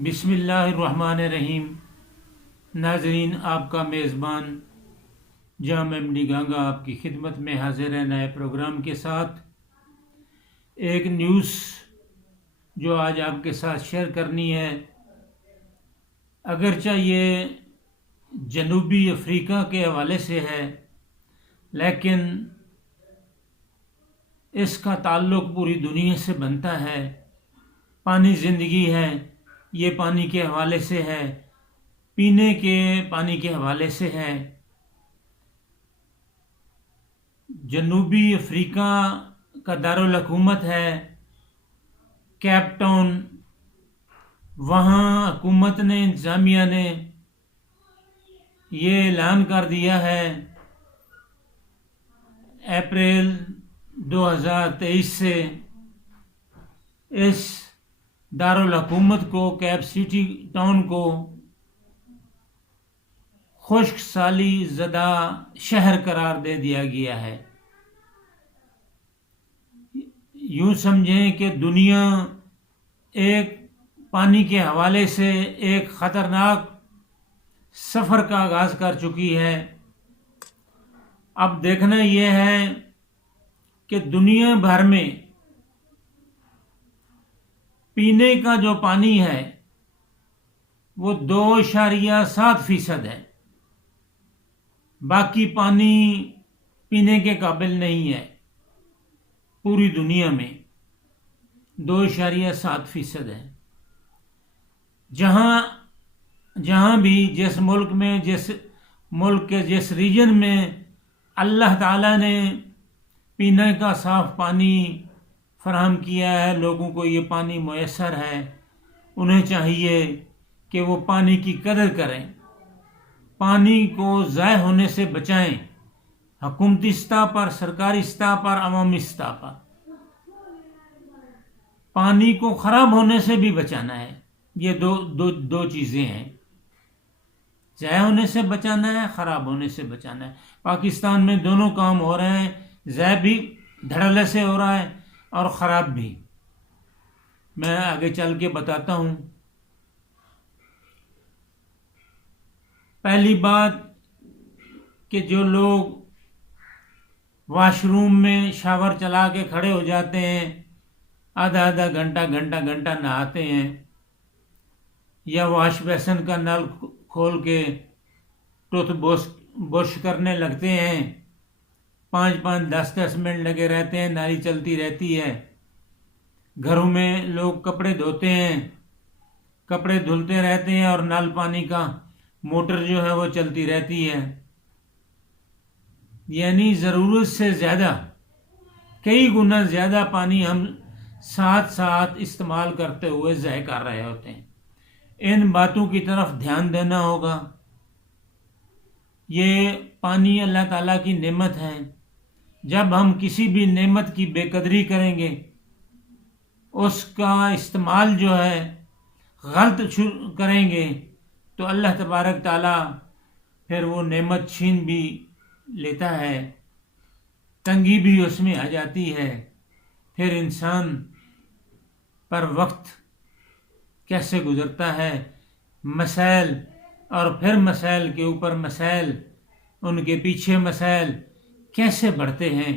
बिस्मिल्लाहिर्रहमानिर्रहीम। नाजरीन, आपका मेज़बान जाम एमडी गांगा आपकी खिदमत में हाजिर है नए प्रोग्राम के साथ। एक न्यूज़ जो आज आपके साथ शेयर करनी है, अगरचे ये जनूबी अफ्रीका के हवाले से है, लेकिन इसका ताल्लुक़ पूरी दुनिया से बनता है। पानी ज़िंदगी है, ये पानी के हवाले से है, पीने के पानी के हवाले से है। जनूबी अफ्रीका का दारुल हुकूमत है केप टाउन। वहाँ हुकूमत ने, इंतज़ामिया ने ये ऐलान कर दिया है अप्रैल 2023 से इस दारुल हुकूमत को, केप सिटी टाउन को खुश्क साली ज़दा शहर करार दे दिया गया है। यूँ समझें कि दुनिया एक पानी के हवाले से एक ख़तरनाक सफ़र का आगाज़ कर चुकी है। अब देखना यह है कि दुनिया भर में पीने का जो पानी है वो 2.7% है। बाकी पानी पीने के काबिल नहीं है। पूरी दुनिया में 2.7% है। जहाँ भी जिस मुल्क के जिस रीजन में अल्लाह ताला ने पीने का साफ पानी फराहम किया है, लोगों को ये पानी मुयस्सर है, उन्हें चाहिए कि वो पानी की कदर करें, पानी को ज़ाय होने से बचाएं, हुकूमती सतह पर, सरकारी सतह पर, अवामी सतह पर। पानी को ख़राब होने से भी बचाना है। ये दो चीज़ें हैं, ज़ाय होने से बचाना है, ख़राब होने से बचाना है। पाकिस्तान में दोनों काम हो रहे हैं, ज़ाय भी धड़ल्ले से हो रहा है और ख़राब भी। मैं आगे चल के बताता हूँ। पहली बात कि जो लोग वॉशरूम में शावर चला के खड़े हो जाते हैं, आधा घंटा नहाते हैं, या वॉश बेसिन का नल खोल के टूथ ब्रश करने लगते हैं, 5-5, 10-10 मिनट लगे रहते हैं, नाली चलती रहती है। घरों में लोग कपड़े धोते हैं, कपड़े धुलते रहते हैं और नल पानी का मोटर जो है वो चलती रहती है। यानी ज़रूरत से ज़्यादा, कई गुना ज़्यादा पानी हम साथ साथ इस्तेमाल करते हुए ज़ाय कर रहे होते हैं। इन बातों की तरफ ध्यान देना होगा। ये पानी अल्लाह ताला की नेमत है। जब हम किसी भी नेमत की बेकदरी करेंगे, उसका इस्तेमाल जो है गलत करेंगे, तो अल्लाह तबारक ताला फिर वो नेमत छीन भी लेता है, तंगी भी उसमें आ जाती है। फिर इंसान पर वक्त कैसे गुजरता है, मसाइल और फिर मसाइल के ऊपर मसाइल, उनके पीछे मसाइल कैसे बढ़ते हैं।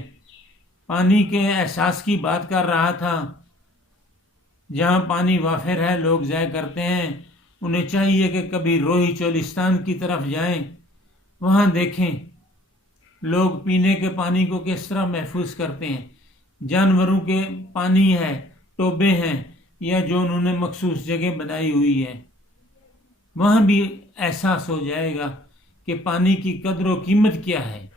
पानी के एहसास की बात कर रहा था। जहाँ पानी वाफिर है, लोग ज़ाय करते हैं। उन्हें चाहिए कि कभी रोही चोलिस्तान की तरफ जाएं, वहाँ देखें लोग पीने के पानी को किस तरह महफूज करते हैं। जानवरों के पानी है, टोबे हैं, या जो उन्होंने मखसूस जगह बनाई हुई है, वहाँ भी एहसास हो जाएगा कि पानी की कदर व कीमत क्या है।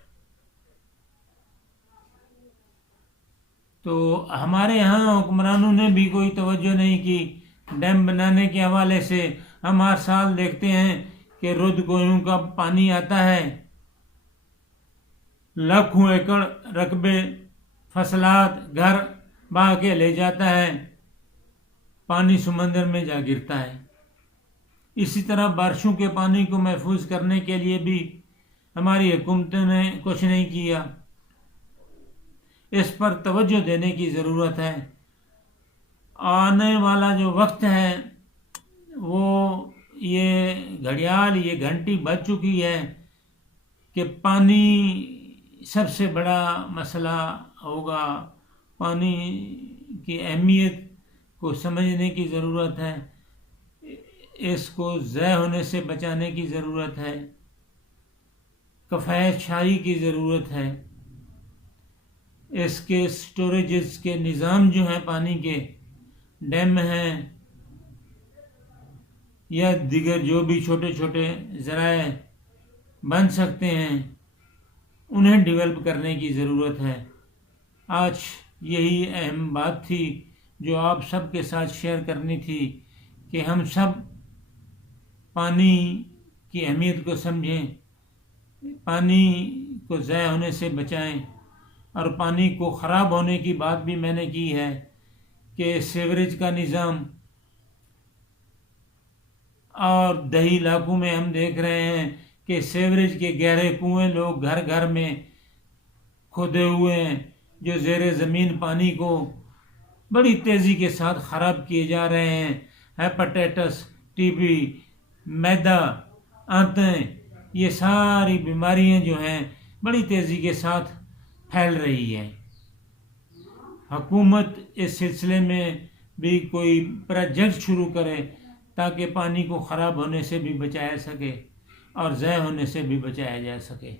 तो हमारे यहाँ हुक्मरानों ने भी कोई तवज्जो नहीं की। डैम बनाने के हवाले से हम हर साल देखते हैं कि रुद्र कुओं का पानी आता है, लाखों एकड़ रकबे फसलात घर बहा के ले जाता है, पानी समंदर में जा गिरता है। इसी तरह बारिशों के पानी को महफूज करने के लिए भी हमारी हुकूमतों ने कुछ नहीं किया। इस पर तवज्जो देने की ज़रूरत है। आने वाला जो वक्त है वो گھڑیال یہ گھنٹی بج چکی ہے کہ پانی سب سے بڑا مسئلہ ہوگا. پانی کی اہمیت کو سمجھنے کی ضرورت ہے، اس کو ضائع ہونے سے بچانے کی ضرورت ہے، کفایت شائی کی ضرورت ہے. اس کے سٹوریجز کے نظام جو ہیں، پانی کے ڈیم ہیں یا دیگر جو بھی چھوٹے چھوٹے ذرائع بن سکتے ہیں، انہیں ڈیولپ کرنے کی ضرورت ہے. آج یہی اہم بات تھی جو آپ سب کے ساتھ شیئر کرنی تھی کہ ہم سب پانی کی اہمیت کو سمجھیں، پانی کو ضائع ہونے سے بچائیں. اور پانی کو خراب ہونے کی بات بھی میں نے کی ہے کہ سیوریج کا نظام، اور دیہی علاقوں میں ہم دیکھ رہے ہیں کہ سیوریج کے گہرے کنویں لوگ گھر گھر میں کھودے ہوئے ہیں، جو زیر زمین پانی کو بڑی تیزی کے ساتھ خراب کیے جا رہے ہیں. ہیپاٹائٹس، ٹی بی، میدا، آنتیں، یہ ساری بیماریاں جو ہیں بڑی تیزی کے ساتھ پھیل رہی ہیں. حکومت اس سلسلے میں بھی کوئی پروجیکٹ شروع کرے تاکہ پانی کو خراب ہونے سے بھی بچایا سکے اور ضائع ہونے سے بھی بچایا جا سکے.